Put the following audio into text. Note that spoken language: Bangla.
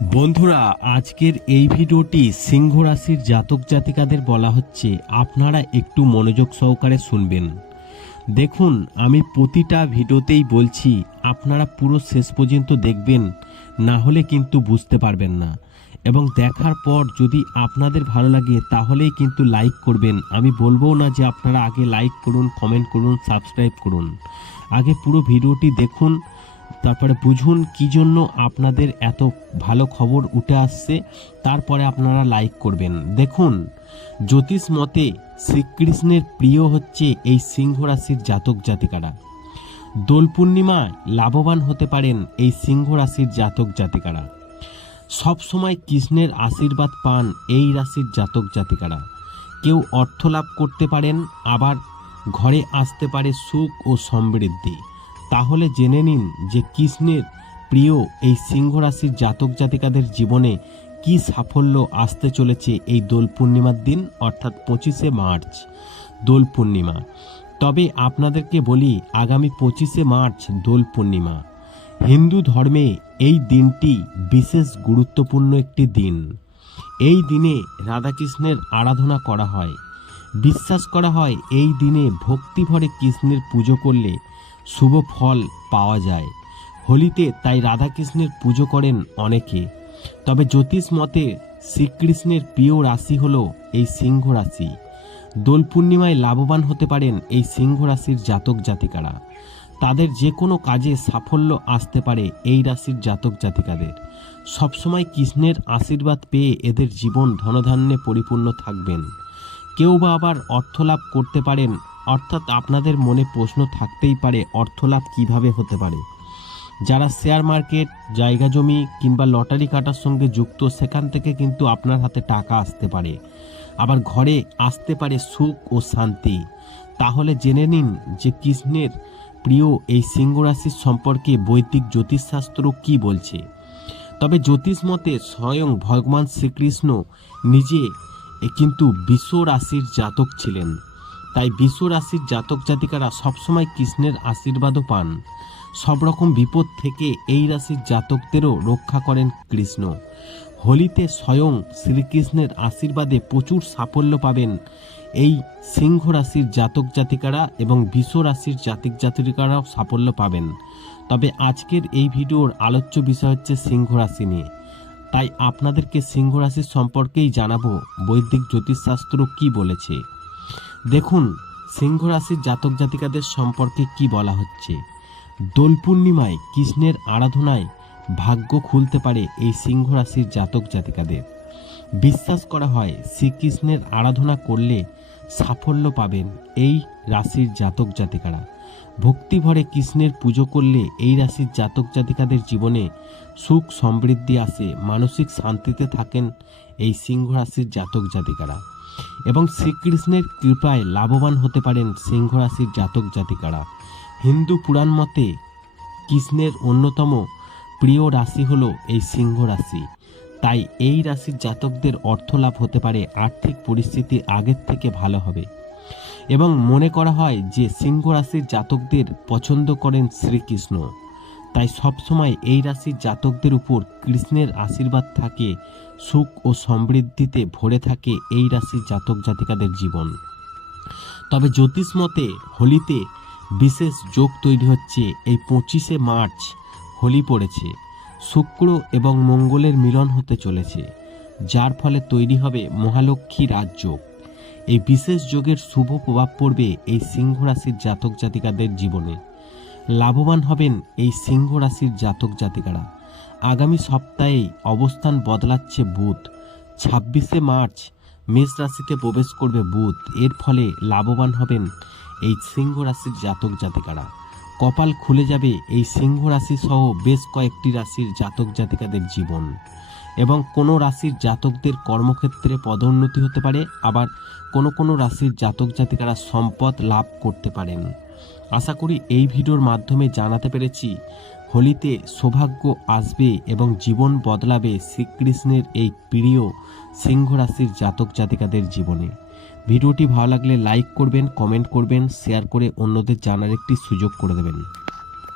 বন্ধুরা, আজকের এই ভিডিওটি সিংহ রাশির জাতক জাতিকাদের বলা হচ্ছে আপনারা একটু মনোযোগ সহকারে শুনবেন। দেখুন, আমি প্রতিটা ভিডিওতেই বলছি, আপনারা পুরো শেষ পর্যন্ত দেখবেন, না হলে কিন্তু বুঝতে পারবেন না। এবং দেখার পর যদি আপনাদের ভালো লাগে, তাহলেই কিন্তু লাইক করবেন। আমি বলব না যে আপনারা আগে লাইক করুন, কমেন্ট করুন, সাবস্ক্রাইব করুন। আগে পুরো ভিডিওটি দেখুন তারপরে বুঝুন কি জন্য আপনাদের এত ভালো খবর উঠে আসছে, তারপরে আপনারা লাইক করবেন। দেখুন, জ্যোতিষ মতে শ্রীকৃষ্ণের প্রিয় হচ্ছে এই সিংহ রাশির জাতক জাতিকারা। দোল পূর্ণিমায় লাভবান হতে পারেন এই সিংহ রাশির জাতক জাতিকারা। সবসময় কৃষ্ণের আশীর্বাদ পান এই রাশির জাতক জাতিকারা। কেউ অর্থ লাভ করতে পারেন, আবার ঘরে আসতে পারে সুখ ও সমৃদ্ধি। তাহলে জেনে নিন যে কৃষ্ণের প্রিয় এই সিংহ রাশির জাতক জাতিকাদের জীবনে কি সাফল্য আসতে চলেছে এই দোল পূর্ণিমার দিন, অর্থাৎ পঁচিশে মার্চ, দোল পূর্ণিমা। তবে আপনাদেরকে বলি, আগামী পঁচিশে মার্চ দোল পূর্ণিমা। হিন্দু ধর্মে এই দিনটি বিশেষ গুরুত্বপূর্ণ একটি দিন। এই দিনে রাধাকৃষ্ণের আরাধনা করা হয়। বিশ্বাস করা হয়, এই দিনে ভক্তিভরে কৃষ্ণের পুজো করলে শুভ ফল পাওয়া যায়। হোলিতে তাই রাধাকৃষ্ণের পুজো করেন অনেকে। তবে জ্যোতিষ মতে শ্রীকৃষ্ণের প্রিয় রাশি হল এই সিংহ রাশি। দোল পূর্ণিমায় লাভবান হতে পারেন এই সিংহ রাশির জাতক জাতিকারা। তাদের যে কোনো কাজে সাফল্য আসতে পারে এই রাশির জাতক জাতিকাদের। সবসময় কৃষ্ণের আশীর্বাদ পেয়ে এদের জীবন ধনধান্যে পরিপূর্ণ থাকবেন। কেউ বা আবার অর্থ লাভ করতে পারেন অর্থাৎ আপনাদের মনে প্রশ্ন থাকতেই পারে অর্থ লাভ কীভাবে হতে পারে। যারা শেয়ার মার্কেট, জায়গা জমি কিংবা লটারি কাটার সঙ্গে যুক্ত, সেখান থেকে কিন্তু আপনার হাতে টাকা আসতে পারে। আবার ঘরে আসতে পারে সুখ ও শান্তি। তাহলে জেনে নিন যে কৃষ্ণের প্রিয় এই সিংহ রাশির সম্পর্কে বৈদিক জ্যোতিষশাস্ত্র কি বলছে। তবে জ্যোতিষ মতে স্বয়ং ভগবান শ্রীকৃষ্ণ নিজে কিন্তু বিশ্ব রাশির জাতক ছিলেন। তাই বিশ্ব রাশির জাতক জাতিকারা সবসময় কৃষ্ণের আশীর্বাদও পান। সব রকম বিপদ থেকে এই রাশির জাতকদেরও রক্ষা করেন কৃষ্ণ। হোলিতে স্বয়ং শ্রীকৃষ্ণের আশীর্বাদে প্রচুর সাফল্য পাবেন এই সিংহ রাশির জাতক জাতিকারা এবং বিশ্ব রাশির জাতিক জাতিকারাও সাফল্য পাবেন। তবে আজকের এই ভিডিওর আলোচ্য বিষয় হচ্ছে সিংহ রাশি নিয়ে। তাই আপনাদেরকে সিংহ রাশির সম্পর্কেই জানাব বৈদিক জ্যোতিষশাস্ত্র কি বলেছে। দেখুন, সিংহ রাশির জাতক জাতিকাদের সম্পর্কে কি বলা হচ্ছে। দোল পূর্ণিমায় কৃষ্ণের আরাধনায় ভাগ্য খুলতে পারে এই সিংহ রাশির জাতক জাতিকাদের। বিশ্বাস করা হয়, শ্রীকৃষ্ণের আরাধনা করলে সাফল্য পাবেন এই রাশির জাতক জাতিকারা। ভক্তিভরে কৃষ্ণের পুজো করলে এই রাশির জাতক জাতিকাদের জীবনে সুখ সমৃদ্ধি আসে, মানসিক শান্তিতে থাকেন এই সিংহ রাশির জাতক জাতিকারা। এবং শ্রীকৃষ্ণের কৃপায় লাভবান হতে পারেন সিংহ রাশির জাতক জাতিকারা। হিন্দু পুরাণ মতে কৃষ্ণের অন্যতম প্রিয় রাশি হলো এই সিংহ রাশি তাই এই রাশির জাতকদের অর্থ লাভ হতে পারে আর্থিক পরিস্থিতি আগের থেকে ভালো হবে। এবং মনে করা হয় যে সিংহ রাশির জাতকদের পছন্দ করেন শ্রীকৃষ্ণ। তাই সবসময় এই রাশির জাতকদের উপর কৃষ্ণের আশীর্বাদ থাকে, সুখ ও সমৃদ্ধিতে ভরে থাকে এই রাশির জাতক জাতিকাদের জীবন। তবে জ্যোতিষ মতে হোলিতে বিশেষ যোগ তৈরি হচ্ছে এই পঁচিশে মার্চ, হোলি পড়েছে। শুক্র এবং মঙ্গলের মিলন হতে চলেছে, যার ফলে তৈরি হবে মহালক্ষ্মী রাজযোগ। এই বিশেষ যোগের শুভ প্রভাব পড়বে এই সিংহ রাশির জাতক জাতিকাদের জীবনে। লাভবান হবেন এই সিংহ রাশির জাতক জাতিকারা। আগামী সপ্তাহেই অবস্থান বদলাচ্ছে বুধ। ছাব্বিশে মার্চ, মেষ রাশিতে প্রবেশ করবে বুধ। এর ফলে লাভবান হবেন এই সিংহ রাশির জাতক জাতিকারা। কপাল খুলে যাবে এই সিংহ রাশি সহ বেশ কয়েকটি রাশির জাতক জাতিকাদের জীবন। এবং কোনো রাশির জাতকদের কর্মক্ষেত্রে পদোন্নতি হতে পারে, আবার কোনো কোনো রাশির জাতক জাতিকারা সম্পদ লাভ করতে পারেন। আশা করি এই ভিডিওর মাধ্যমে জানাতে পেরেছি, হোলিতে সৌভাগ্য আসবে এবং জীবন বদলাবে শ্রীকৃষ্ণের এই প্রিয় সিংহ রাশির জাতক জাতিকাদের জীবনে। ভিডিওটি ভালো লাগলে লাইক করবেন, কমেন্ট করবেন, শেয়ার করে অন্যদের জানার একটি সুযোগ করে দেবেন।